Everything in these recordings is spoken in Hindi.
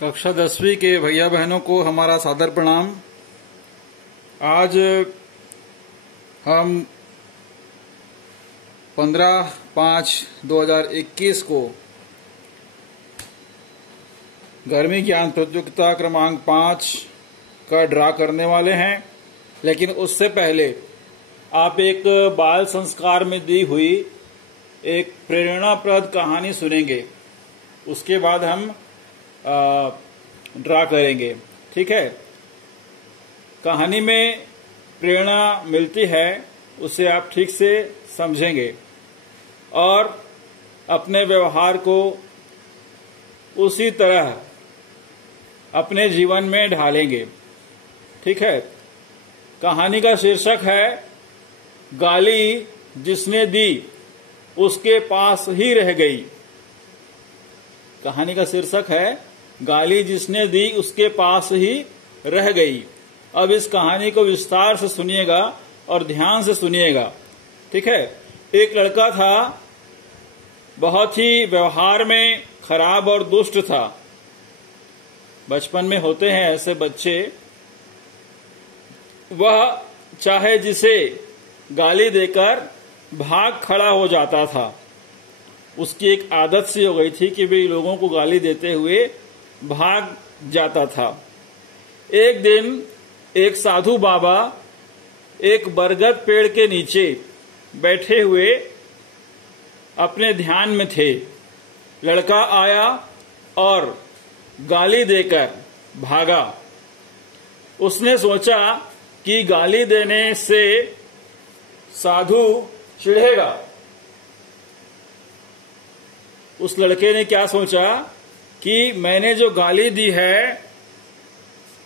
कक्षा 10वीं के भैया बहनों को हमारा सादर प्रणाम। आज हम 15/5/2021 को गर्मी ज्ञान प्रतियोगिता क्रमांक 5 का ड्रा करने वाले हैं, लेकिन उससे पहले आप एक बाल संस्कार में दी हुई एक प्रेरणाप्रद कहानी सुनेंगे। उसके बाद हम ड्रा करेंगे। ठीक है, कहानी में प्रेरणा मिलती है, उसे आप ठीक से समझेंगे और अपने व्यवहार को उसी तरह अपने जीवन में ढालेंगे। ठीक है, कहानी का शीर्षक है गाली जिसने दी उसके पास ही रह गई। कहानी का शीर्षक है गाली जिसने दी उसके पास ही रह गई। अब इस कहानी को विस्तार से सुनिएगा और ध्यान से सुनिएगा। ठीक है, एक लड़का था, बहुत ही व्यवहार में खराब और दुष्ट था। बचपन में होते हैं ऐसे बच्चे। वह चाहे जिसे गाली देकर भाग खड़ा हो जाता था। उसकी एक आदत सी हो गई थी कि वे लोगों को गाली देते हुए भाग जाता था। एक दिन एक साधु बाबा एक बरगद पेड़ के नीचे बैठे हुए अपने ध्यान में थे। लड़का आया और गाली देकर भागा। उसने सोचा कि गाली देने से साधु चिढ़ेगा। उस लड़के ने क्या सोचा कि मैंने जो गाली दी है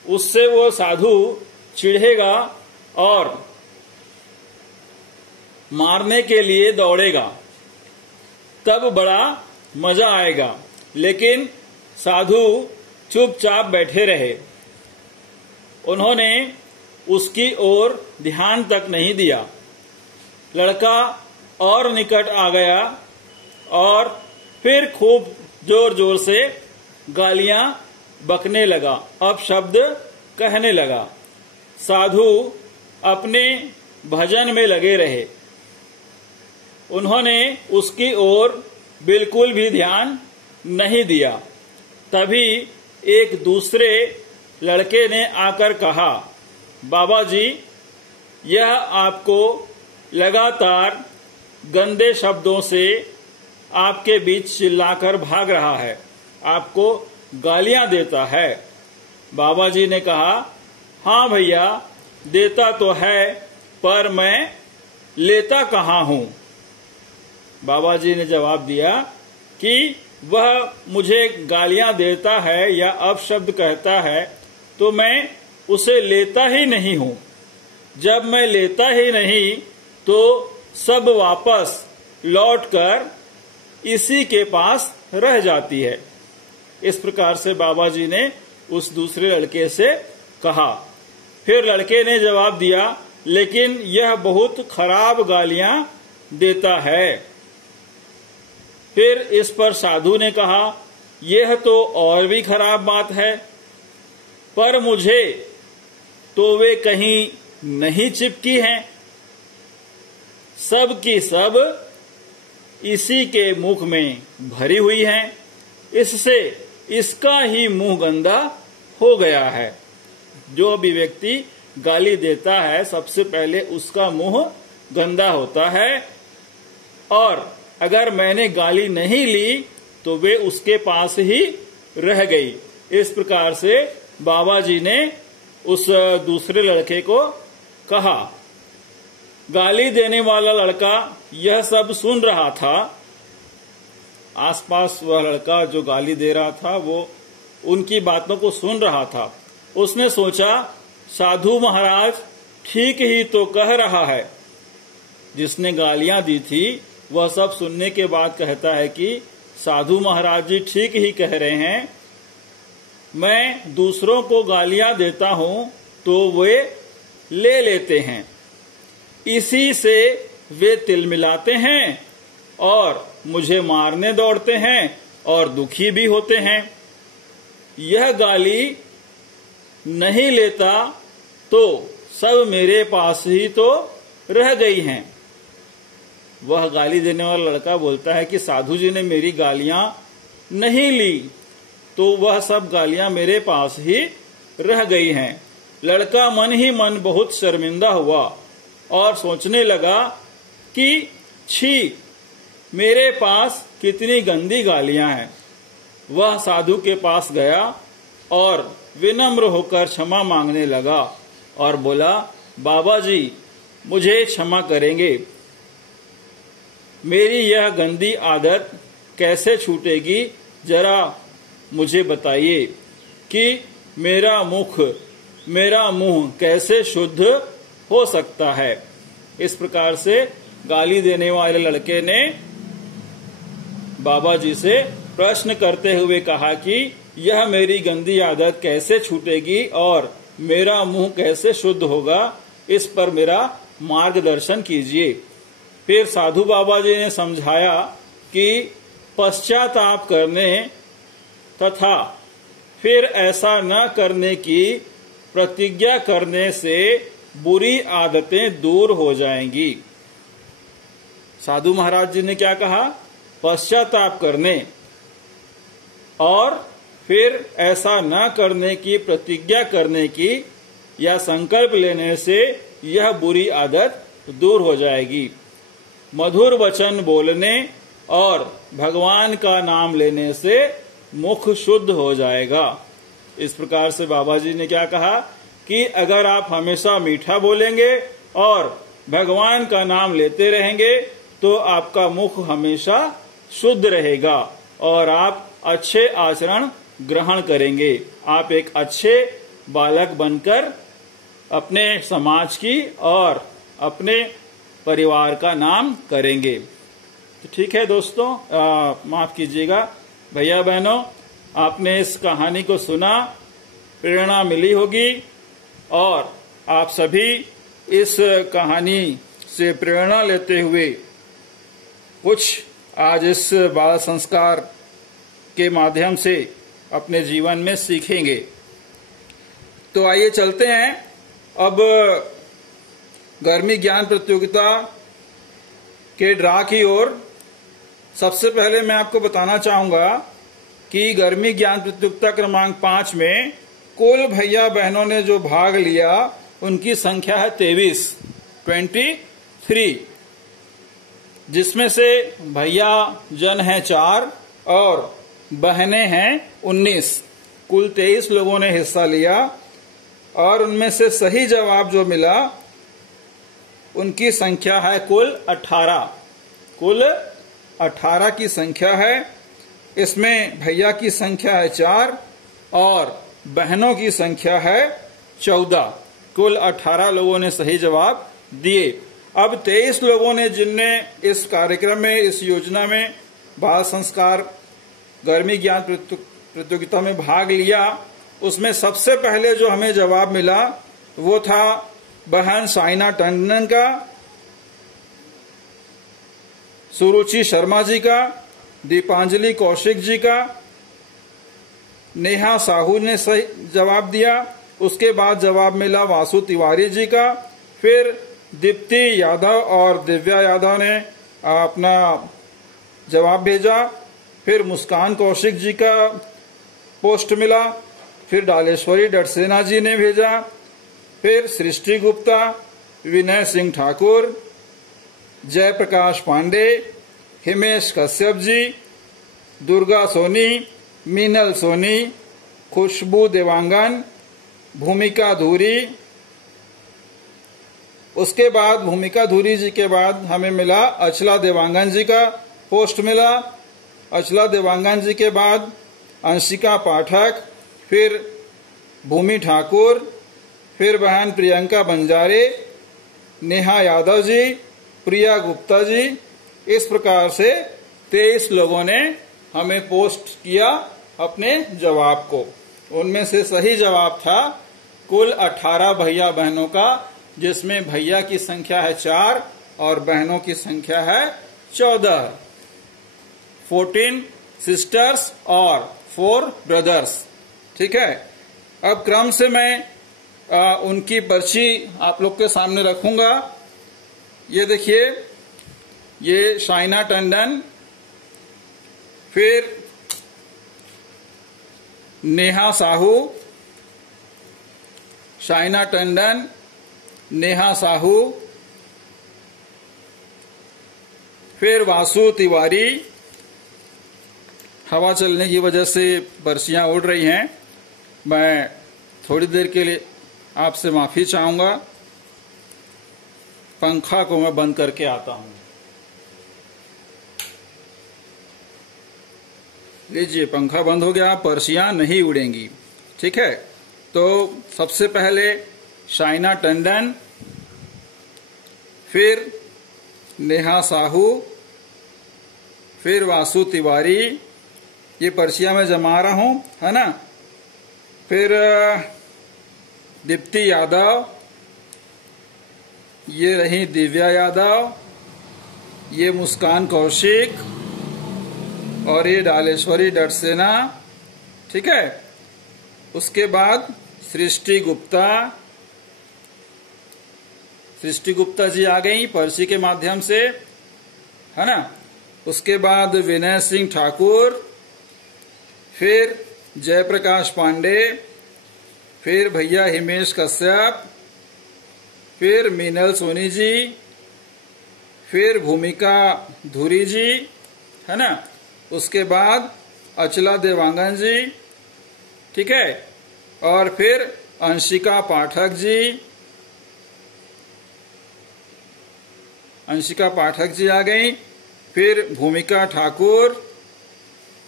उससे वो साधु चिढ़ेगा और मारने के लिए दौड़ेगा, तब बड़ा मजा आएगा। लेकिन साधु चुपचाप बैठे रहे। उन्होंने उसकी ओर ध्यान तक नहीं दिया। लड़का और निकट आ गया और फिर खूब जोर जोर से गालियां बकने लगा, अपशब्द कहने लगा। साधु अपने भजन में लगे रहे। उन्होंने उसकी ओर बिल्कुल भी ध्यान नहीं दिया। तभी एक दूसरे लड़के ने आकर कहा, बाबा जी, यह आपको लगातार गंदे शब्दों से आपके बीच चिल्लाकर भाग रहा है, आपको गालियां देता है। बाबा जी ने कहा, हाँ भैया, देता तो है, पर मैं लेता कहाँ हूं। बाबा जी ने जवाब दिया कि वह मुझे गालियां देता है या अपशब्द कहता है तो मैं उसे लेता ही नहीं हूं। जब मैं लेता ही नहीं तो सब वापस लौटकर इसी के पास रह जाती है। इस प्रकार से बाबा जी ने उस दूसरे लड़के से कहा। फिर लड़के ने जवाब दिया, लेकिन यह बहुत खराब गालियां देता है। फिर इस पर साधु ने कहा, यह तो और भी खराब बात है, पर मुझे तो वे कहीं नहीं चिपकी हैं। सब की सब इसी के मुख में भरी हुई हैं, इससे इसका ही मुंह गंदा हो गया है। जो भी व्यक्ति गाली देता है सबसे पहले उसका मुंह गंदा होता है, और अगर मैंने गाली नहीं ली तो वे उसके पास ही रह गई। इस प्रकार से बाबा जी ने उस दूसरे लड़के को कहा। गाली देने वाला लड़का यह सब सुन रहा था। आसपास वह लड़का जो गाली दे रहा था वो उनकी बातों को सुन रहा था। उसने सोचा, साधु महाराज ठीक ही तो कह रहा है। जिसने गालियां दी थी वह सब सुनने के बाद कहता है कि साधु महाराज जी ठीक ही कह रहे हैं। मैं दूसरों को गालियां देता हूं तो वे ले लेते हैं, इसी से वे तिलमिलाते हैं और मुझे मारने दौड़ते हैं और दुखी भी होते हैं। यह गाली नहीं लेता तो सब मेरे पास ही तो रह गई हैं। वह गाली देने वाला लड़का बोलता है कि साधु जी ने मेरी गालियां नहीं ली तो वह सब गालियां मेरे पास ही रह गई हैं। लड़का मन ही मन बहुत शर्मिंदा हुआ और सोचने लगा कि छी, मेरे पास कितनी गंदी गालियां हैं। वह साधु के पास गया और विनम्र होकर क्षमा मांगने लगा और बोला, बाबा जी मुझे क्षमा करेंगे, मेरी यह गंदी आदत कैसे छूटेगी, जरा मुझे बताइए कि मेरा मुंह कैसे शुद्ध हो सकता है। इस प्रकार से गाली देने वाले लड़के ने बाबा जी से प्रश्न करते हुए कहा कि यह मेरी गंदी आदत कैसे छूटेगी और मेरा मुंह कैसे शुद्ध होगा, इस पर मेरा मार्गदर्शन कीजिए। फिर साधु बाबा जी ने समझाया कि पश्चाताप करने तथा फिर ऐसा न करने की प्रतिज्ञा करने से बुरी आदतें दूर हो जाएंगी। साधु महाराज जी ने क्या कहा? पश्चाताप करने और फिर ऐसा न करने की प्रतिज्ञा करने की या संकल्प लेने से यह बुरी आदत दूर हो जाएगी। मधुर वचन बोलने और भगवान का नाम लेने से मुख शुद्ध हो जाएगा। इस प्रकार से बाबा जी ने क्या कहा कि अगर आप हमेशा मीठा बोलेंगे और भगवान का नाम लेते रहेंगे तो आपका मुख हमेशा शुद्ध रहेगा और आप अच्छे आचरण ग्रहण करेंगे। आप एक अच्छे बालक बनकर अपने समाज की और अपने परिवार का नाम करेंगे। तो ठीक है दोस्तों, माफ कीजिएगा भैया बहनों, आपने इस कहानी को सुना, प्रेरणा मिली होगी और आप सभी इस कहानी से प्रेरणा लेते हुए कुछ आज इस बाल संस्कार के माध्यम से अपने जीवन में सीखेंगे। तो आइए चलते हैं अब गर्मी ज्ञान प्रतियोगिता के ड्रा की ओर। सबसे पहले मैं आपको बताना चाहूंगा कि गर्मी ज्ञान प्रतियोगिता क्रमांक 5 में कुल भैया बहनों ने जो भाग लिया उनकी संख्या है 23, जिसमें से भैया जन हैं 4 और बहनें हैं 19। कुल 23 लोगों ने हिस्सा लिया और उनमें से सही जवाब जो मिला उनकी संख्या है कुल 18। कुल 18 की संख्या है। इसमें भैया की संख्या है 4 और बहनों की संख्या है 14। कुल 18 लोगों ने सही जवाब दिए। अब 23 लोगों ने जिनने इस कार्यक्रम में, इस योजना में बाल संस्कार गर्मी ज्ञान प्रतियोगिता में भाग लिया, उसमें सबसे पहले जो हमें जवाब मिला वो था बहन साइना टंडन का, सुरुचि शर्मा जी का, दीपांजलि कौशिक जी का, नेहा साहू ने सही जवाब दिया। उसके बाद जवाब मिला वासु तिवारी जी का। फिर दीप्ति यादव और दिव्या यादव ने अपना जवाब भेजा। फिर मुस्कान कौशिक जी का पोस्ट मिला। फिर डालेश्वरी डटसेना जी ने भेजा। फिर सृष्टि गुप्ता, विनय सिंह ठाकुर, जयप्रकाश पांडे, हिमेश कश्यप जी, दुर्गा सोनी, मीनल सोनी, खुशबू देवांगन, भूमिका धूरी। उसके बाद भूमिका धूरी जी के बाद हमें मिला अचला देवांगन जी का पोस्ट मिला। अचला देवांगन जी के बाद अंशिका पाठक, फिर भूमि ठाकुर, फिर बहन प्रियंका बंजारे, नेहा यादव जी, प्रिया गुप्ता जी। इस प्रकार से 23 लोगों ने हमें पोस्ट किया अपने जवाब को। उनमें से सही जवाब था कुल 18 भैया बहनों का, जिसमें भैया की संख्या है 4 और बहनों की संख्या है 14। 14 सिस्टर्स और 4 ब्रदर्स। ठीक है। अब क्रम से मैं उनकी पर्ची आप लोग के सामने रखूंगा। ये देखिए, ये शाइना टंडन, फिर नेहा साहू, शाइना टंडन, नेहा साहू, फिर वासु तिवारी। हवा चलने की वजह से पर्चियां उड़ रही हैं। मैं थोड़ी देर के लिए आपसे माफी चाहूंगा। पंखा को मैं बंद करके आता हूं। लीजिए, पंखा बंद हो गया, पर्चियां नहीं उड़ेंगी। ठीक है। तो सबसे पहले शाइना टंडन, फिर नेहा साहू, फिर वासु तिवारी। ये पर्चियां मैं जमा रहा हूं, है ना। फिर दीप्ति यादव, ये रही दिव्या यादव, ये मुस्कान कौशिक, और ये डालेश्वरी डटसेना। ठीक है। उसके बाद सृष्टि गुप्ता, सृष्टि गुप्ता जी आ गई पर्ची के माध्यम से, है ना। उसके बाद विनय सिंह ठाकुर, फिर जयप्रकाश पांडे, फिर भैया हिमेश कश्यप, फिर मीनल सोनी जी, फिर भूमिका धुरी जी, है ना। उसके बाद अचला देवांगन जी, ठीक है। और फिर अंशिका पाठक जी, अंशिका पाठक जी आ गई। फिर भूमिका ठाकुर,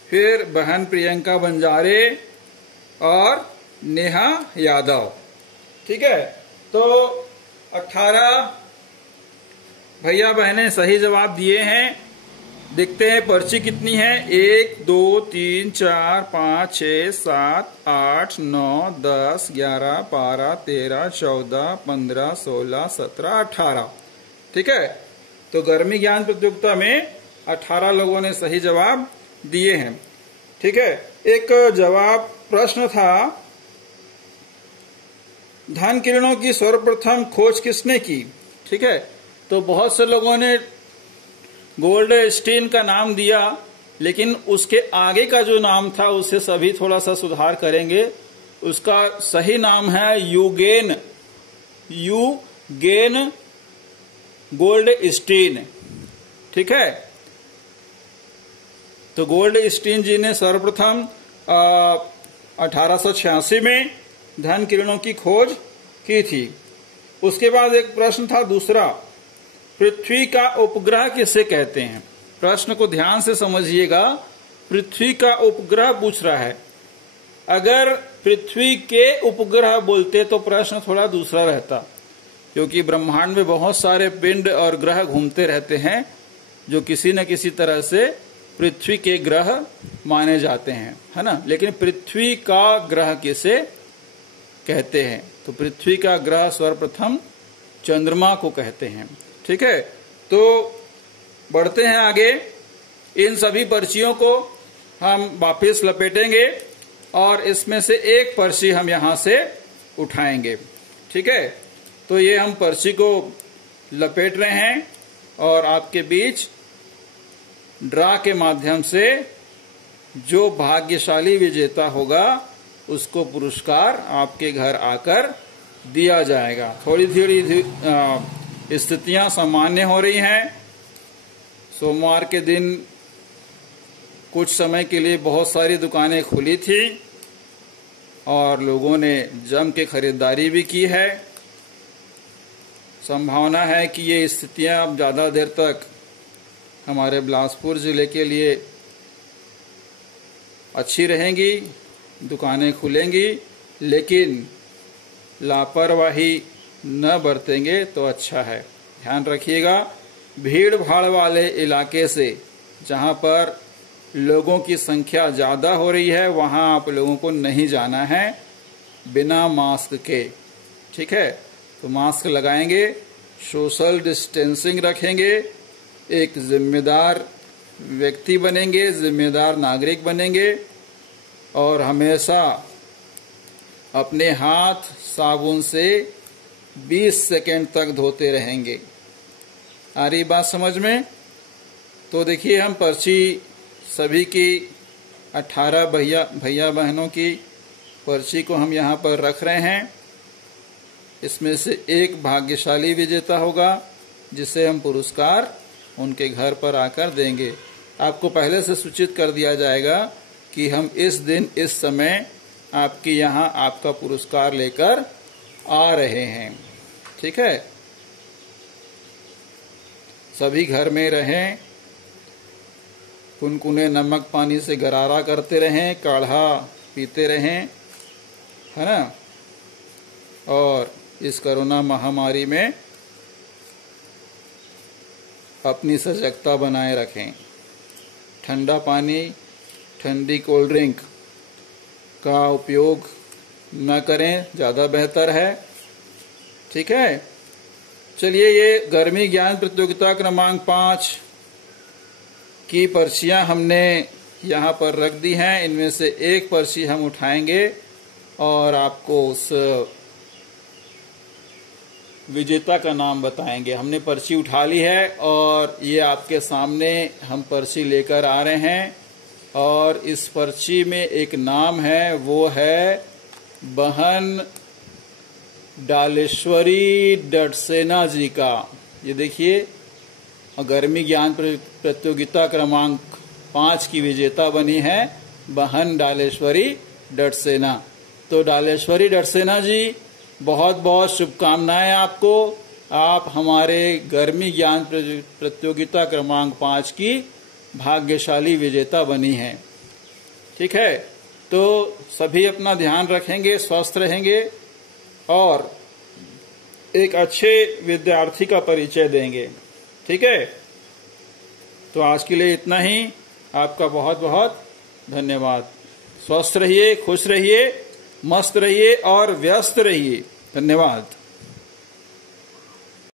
फिर बहन प्रियंका बंजारे और नेहा यादव। ठीक है। तो 18 भैया बहनें सही जवाब दिए हैं। देखते हैं पर्ची कितनी है। 1 2 3 4 5 6 7 8 9 10 11 12 13 14 15 16 17 18। ठीक है। तो गर्मी ज्ञान प्रतियोगिता में 18 लोगों ने सही जवाब दिए हैं। ठीक है। एक जवाब प्रश्न था, धन किरणों की सर्वप्रथम खोज किसने की। ठीक है। तो बहुत से लोगों ने गोल्डस्टीन का नाम दिया, लेकिन उसके आगे का जो नाम था उसे सभी थोड़ा सा सुधार करेंगे। उसका सही नाम है यूगेन गोल्डस्टीन। ठीक है। तो गोल्डस्टीन जी ने सर्वप्रथम 1886 में धन किरणों की खोज की थी। उसके बाद एक प्रश्न था दूसरा, पृथ्वी का उपग्रह किसे कहते हैं। प्रश्न को ध्यान से समझिएगा, पृथ्वी का उपग्रह पूछ रहा है। अगर पृथ्वी के उपग्रह बोलते तो प्रश्न थोड़ा दूसरा रहता, क्योंकि ब्रह्मांड में बहुत सारे पिंड और ग्रह घूमते रहते हैं जो किसी न किसी तरह से पृथ्वी के ग्रह माने जाते हैं, है ना। लेकिन पृथ्वी का ग्रह किसे कहते हैं, तो पृथ्वी का ग्रह सर्वप्रथम चंद्रमा को कहते हैं। ठीक है। तो बढ़ते हैं आगे। इन सभी पर्चियों को हम वापस लपेटेंगे और इसमें से एक पर्ची हम यहां से उठाएंगे। ठीक है। तो ये हम पर्ची को लपेट रहे हैं और आपके बीच ड्रा के माध्यम से जो भाग्यशाली विजेता होगा उसको पुरस्कार आपके घर आकर दिया जाएगा। थोड़ी थोड़ी स्थितियां सामान्य हो रही हैं। सोमवार के दिन कुछ समय के लिए बहुत सारी दुकानें खुली थी और लोगों ने जम के खरीदारी भी की है। संभावना है कि ये स्थितियां अब ज्यादा देर तक हमारे बिलासपुर जिले के लिए अच्छी रहेंगी, दुकानें खुलेंगी, लेकिन लापरवाही न बरतेंगे तो अच्छा है। ध्यान रखिएगा, भीड़ भाड़ वाले इलाके से जहां पर लोगों की संख्या ज्यादा हो रही है वहां आप लोगों को नहीं जाना है बिना मास्क के। ठीक है। तो मास्क लगाएंगे, सोशल डिस्टेंसिंग रखेंगे, एक जिम्मेदार व्यक्ति बनेंगे, जिम्मेदार नागरिक बनेंगे और हमेशा अपने हाथ साबुन से 20 सेकेंड तक धोते रहेंगे। आ रही बात समझ में? तो देखिए, हम पर्ची सभी की 18 भैया बहनों की पर्ची को हम यहाँ पर रख रहे हैं। इसमें से एक भाग्यशाली विजेता होगा जिसे हम पुरस्कार उनके घर पर आकर देंगे। आपको पहले से सूचित कर दिया जाएगा कि हम इस दिन इस समय आपके यहाँ आपका पुरस्कार लेकर आ रहे हैं। ठीक है, सभी घर में रहें, कुनकुने नमक पानी से गरारा करते रहें, काढ़ा पीते रहें, है ना। और इस कोरोना महामारी में अपनी सजगता बनाए रखें। ठंडा पानी, ठंडी कोल्ड ड्रिंक का उपयोग न करें, ज़्यादा बेहतर है। ठीक है, चलिए, ये गर्मी ज्ञान प्रतियोगिता क्रमांक 5 की पर्चियां हमने यहाँ पर रख दी हैं। इनमें से एक पर्ची हम उठाएंगे और आपको उस विजेता का नाम बताएंगे। हमने पर्ची उठा ली है और ये आपके सामने हम पर्ची लेकर आ रहे हैं। और इस पर्ची में एक नाम है, वो है बहन डालेश्वरी डडसेना जी का। ये देखिए, गर्मी ज्ञान प्रतियोगिता क्रमांक 5 की विजेता बनी है बहन डालेश्वरी डडसेना। तो डालेश्वरी डडसेना जी, बहुत बहुत शुभकामनाएं आपको। आप हमारे गर्मी ज्ञान प्रतियोगिता क्रमांक 5 की भाग्यशाली विजेता बनी हैं। ठीक है, तो सभी अपना ध्यान रखेंगे, स्वस्थ रहेंगे और एक अच्छे विद्यार्थी का परिचय देंगे। ठीक है, तो आज के लिए इतना ही। आपका बहुत बहुत धन्यवाद। स्वस्थ रहिए, खुश रहिए, मस्त रहिए और व्यस्त रहिए। धन्यवाद।